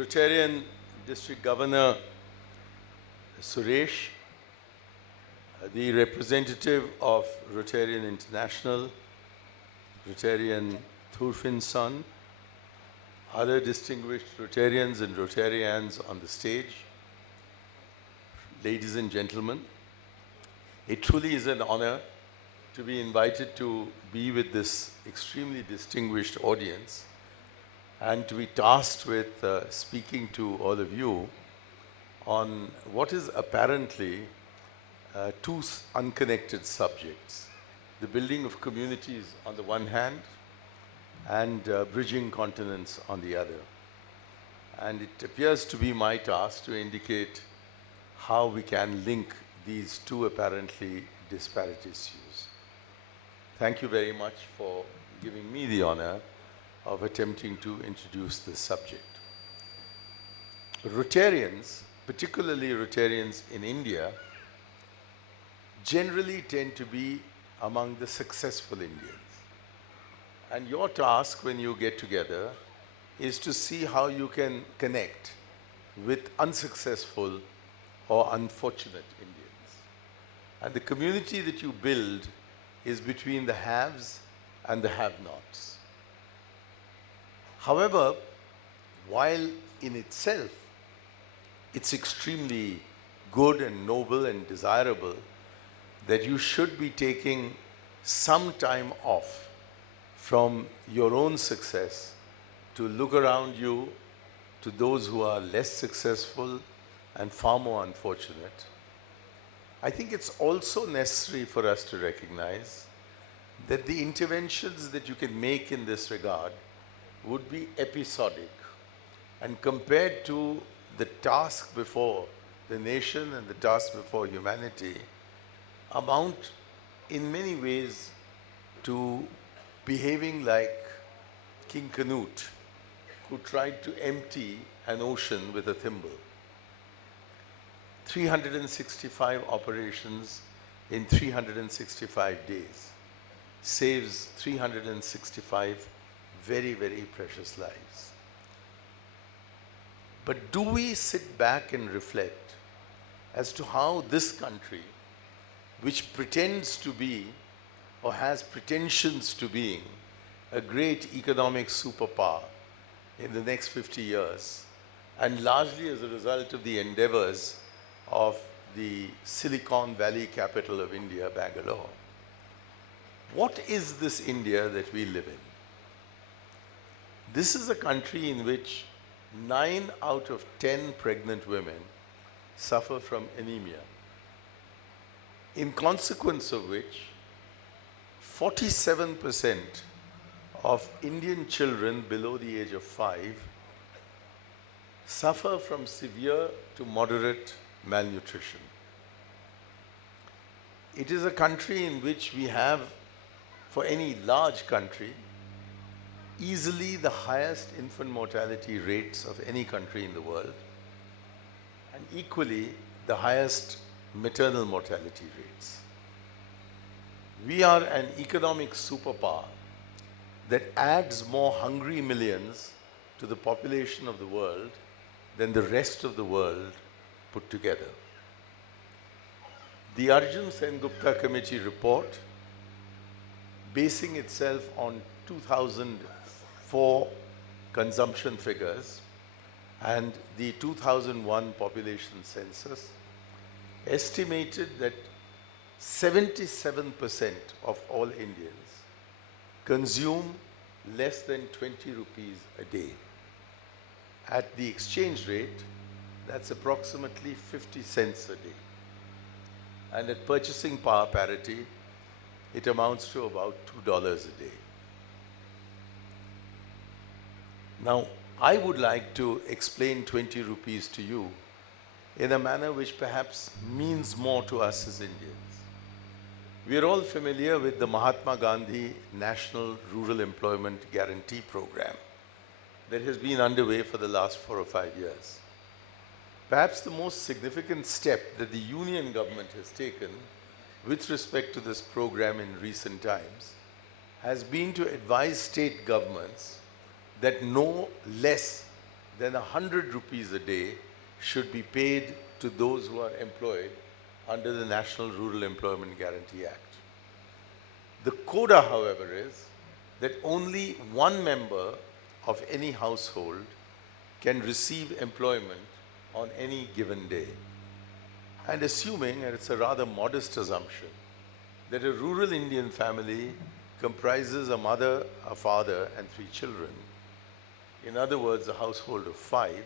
Rotarian District Governor Suresh, the representative of Rotarian International, Rotarian Thurfinson, other distinguished Rotarians and Rotarians on the stage, ladies and gentlemen, it truly is an honor to be invited to be with this extremely distinguished audience and to be tasked with speaking to all of you on what is apparently two unconnected subjects: the building of communities on the one hand and bridging continents on the other. And it appears to be my task to indicate how we can link these two apparently disparate issues. Thank you very much for giving me the honor of attempting to introduce this subject. Rotarians, particularly Rotarians in India, generally tend to be among the successful Indians. And your task when you get together is to see how you can connect with unsuccessful or unfortunate Indians. And the community that you build is between the haves and the have-nots. However, while in itself it's extremely good and noble and desirable that you should be taking some time off from your own success to look around you to those who are less successful and far more unfortunate, I think it's also necessary for us to recognize that the interventions that you can make in this regard would be episodic, and compared to the task before the nation and the task before humanity, amount in many ways to behaving like King Canute, who tried to empty an ocean with a thimble. 365 operations in 365 days saves 365 very, very precious lives. But do we sit back and reflect as to how this country, which pretends to be or has pretensions to being a great economic superpower in the next 50 years, and largely as a result of the endeavors of the Silicon Valley capital of India, Bangalore, what is this India that we live in? This is a country in which 9 out of 10 pregnant women suffer from anemia, in consequence of which 47% of Indian children below the age of 5 suffer from severe to moderate malnutrition. It is a country in which we have, for any large country, easily the highest infant mortality rates of any country in the world, and equally the highest maternal mortality rates. We are an economic superpower that adds more hungry millions to the population of the world than the rest of the world put together. The Arjun Sen Gupta Committee report, basing itself on 2004 consumption figures and the 2001 population census, estimated that 77% of all Indians consume less than 20 rupees a day. At the exchange rate, that's approximately 50 cents a day. And at purchasing power parity, it amounts to about $2 a day. Now, I would like to explain 20 rupees to you in a manner which perhaps means more to us as Indians. We are all familiar with the Mahatma Gandhi National Rural Employment Guarantee Program that has been underway for the last 4 or 5 years. Perhaps the most significant step that the Union government has taken with respect to this program in recent times has been to advise state governments that no less then 100 rupees a day should be paid to those who are employed under the National Rural Employment Guarantee Act. The quota, however, is that only one member of any household can receive employment on any given day. And assuming, and it's a rather modest assumption, that a rural Indian family comprises a mother, a father, and 3 children, in other words, a household of 5,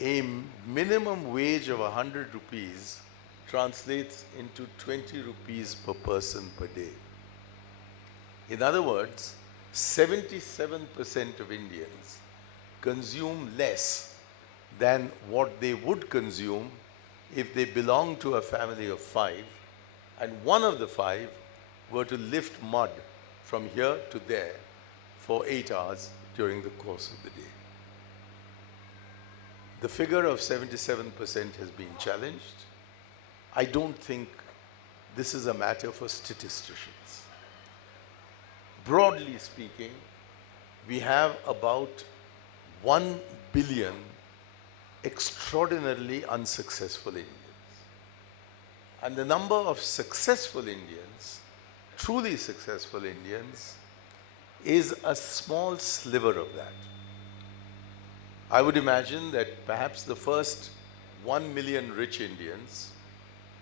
a minimum wage of 100 rupees translates into 20 rupees per person per day. In other words, 77% of Indians consume less than what they would consume if they belong to a family of 5 and one of the 5 were to lift mud from here to there for 8 hours during the course of the day. The figure of 77% has been challenged. I don't think this is a matter for statisticians. Broadly speaking, we have about 1 billion extraordinarily unsuccessful Indians. And the number of successful Indians, truly successful Indians, is a small sliver of that. I would imagine that perhaps the first 1 million rich Indians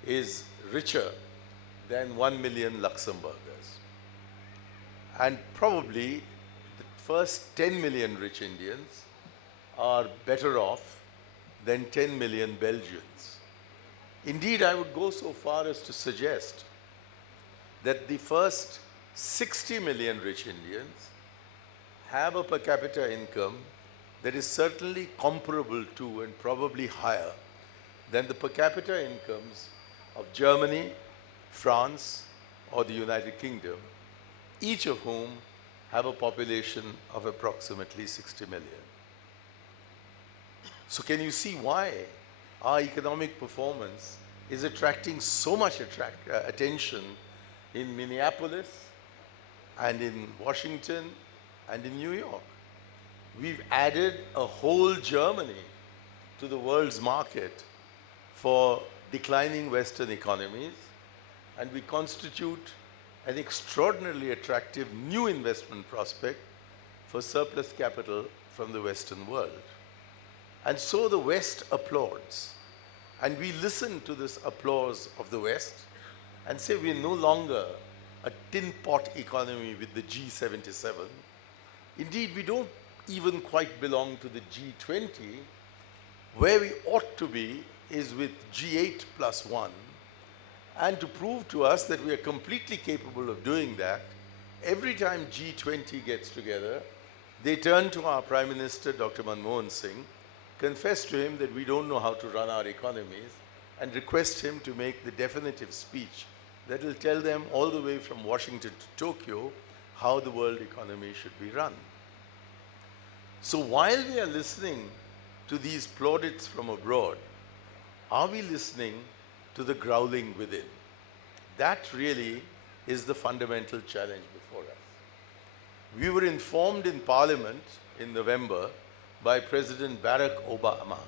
is richer than 1 million Luxembourgers. And probably the first 10 million rich Indians are better off than 10 million Belgians. Indeed, I would go so far as to suggest that the first 60 million rich Indians have a per capita income that is certainly comparable to and probably higher than the per capita incomes of Germany, France, or the United Kingdom, each of whom have a population of approximately 60 million. So can you see why our economic performance is attracting so much attention in Minneapolis and in Washington and in New York? We've added a whole Germany to the world's market for declining Western economies, and we constitute an extraordinarily attractive new investment prospect for surplus capital from the Western world. And so the West applauds. And we listen to this applause of the West and say we're no longer a tin pot economy with the G77. Indeed, we don't even quite belong to the G20. Where we ought to be is with G8 plus 1. And to prove to us that we are completely capable of doing that, every time G20 gets together, they turn to our Prime Minister, Dr. Manmohan Singh, confess to him that we don't know how to run our economies, and request him to make the definitive speech that will tell them all the way from Washington to Tokyo how the world economy should be run. So while we are listening to these plaudits from abroad, are we listening to the growling within? That really is the fundamental challenge before us. We were informed in Parliament in November by President Barack Obama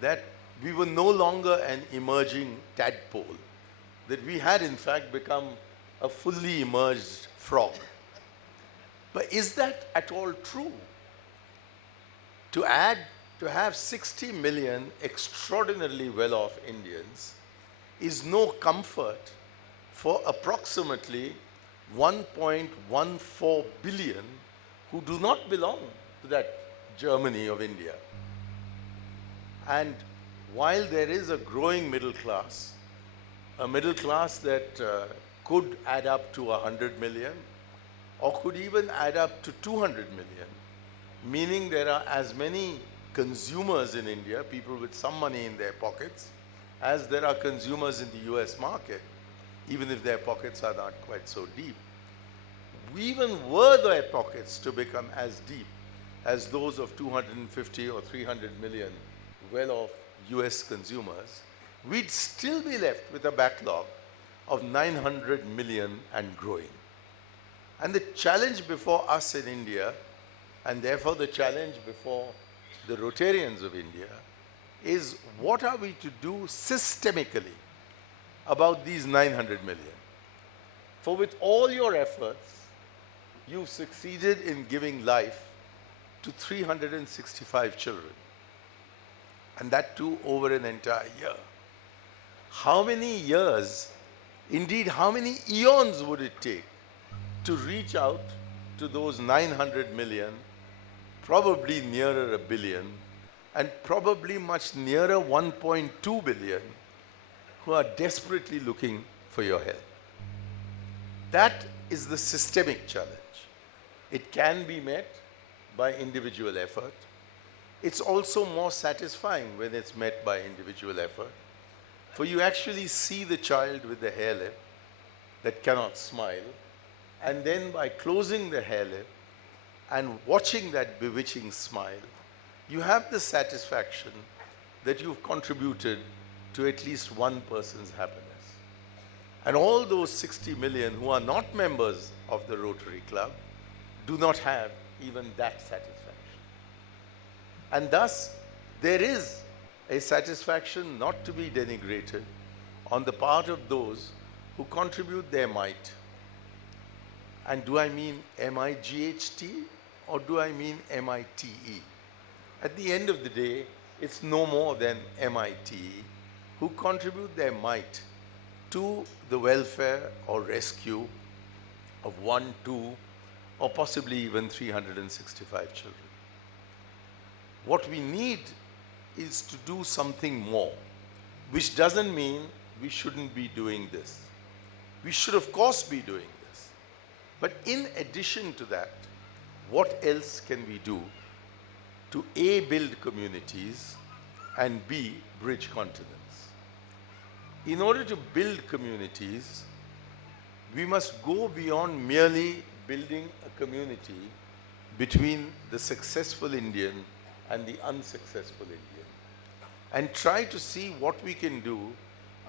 that we were no longer an emerging tadpole, that we had in fact become a fully emerged frog. But is that at all true? To have 60 million extraordinarily well-off Indians is no comfort for approximately 1.14 billion who do not belong to that Germany of India. And while there is a growing middle class, a middle class that could add up to 100 million or could even add up to 200 million, meaning there are as many consumers in India, people with some money in their pockets, as there are consumers in the US market, even if their pockets are not quite so deep. Even were their pockets to become as deep as those of 250 or 300 million well-off US consumers, we'd still be left with a backlog of 900 million and growing. And the challenge before us in India And therefore the challenge before the Rotarians of India is, what are we to do systemically about these 900 million? For with all your efforts, you've succeeded in giving life to 365 children, and that too over an entire year. How many years, indeed how many eons would it take to reach out to those 900 million, probably nearer a billion, and probably much nearer 1.2 billion, who are desperately looking for your help? That is the systemic challenge. It can be met by individual effort. It's also more satisfying when it's met by individual effort, for you actually see the child with the hair lip that cannot smile, and then by closing the hair lip and watching that bewitching smile, you have the satisfaction that you've contributed to at least one person's happiness. And all those 60 million who are not members of the Rotary Club do not have even that satisfaction. And thus, there is a satisfaction not to be denigrated on the part of those who contribute their might. And do I mean M-I-G-H-T or do I mean M-I-T-E? At the end of the day, it's no more than M-I-T-E who contribute their might to the welfare or rescue of 1, 2, or possibly even 365 children. What we need is to do something more, which doesn't mean we shouldn't be doing this. We should, of course, be doing this. But in addition to that, what else can we do to A, build communities, and B, bridge continents? In order to build communities, we must go beyond merely building a community between the successful Indian and the unsuccessful Indian, and try to see what we can do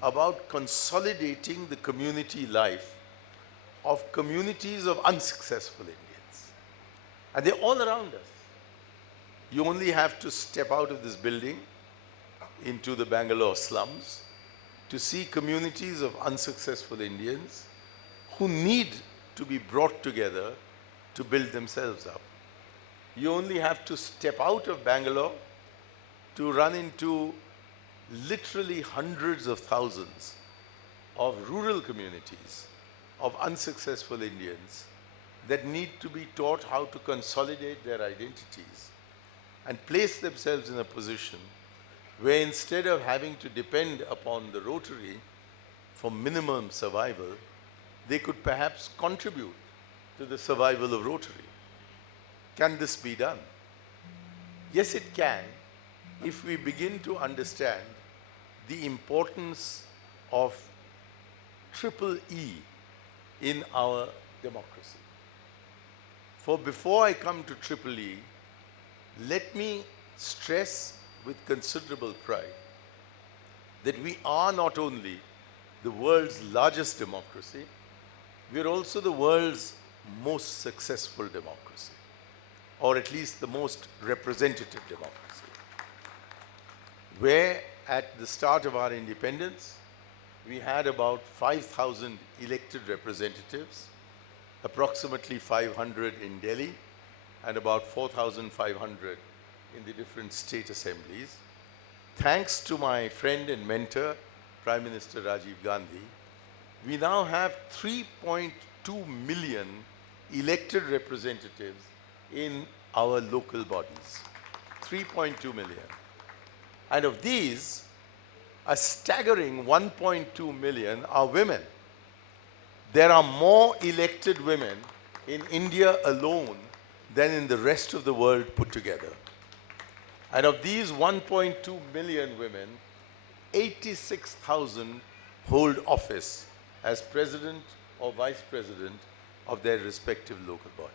about consolidating the community life of communities of unsuccessful Indians. And they're all around us. You only have to step out of this building into the Bangalore slums to see communities of unsuccessful Indians who need to be brought together to build themselves up. You only have to step out of Bangalore to run into literally hundreds of thousands of rural communities of unsuccessful Indians that need to be taught how to consolidate their identities and place themselves in a position where instead of having to depend upon the Rotary for minimum survival, they could perhaps contribute to the survival of Rotary. Can this be done? Yes, it can, if we begin to understand the importance of triple E in our democracy. For before I come to triple E, let me stress with considerable pride that we are not only the world's largest democracy, we are also the world's most successful democracy, or at least the most representative democracy, where at the start of our independence, we had about 5,000 elected representatives, approximately 500 in Delhi, and about 4,500 in the different state assemblies. Thanks to my friend and mentor, Prime Minister Rajiv Gandhi, we now have 3.2 million elected representatives in our local bodies. 3.2 million. And of these, a staggering 1.2 million are women. There are more elected women in India alone than in the rest of the world put together. And of these 1.2 million women, 86,000 hold office as president or vice president of their respective local bodies.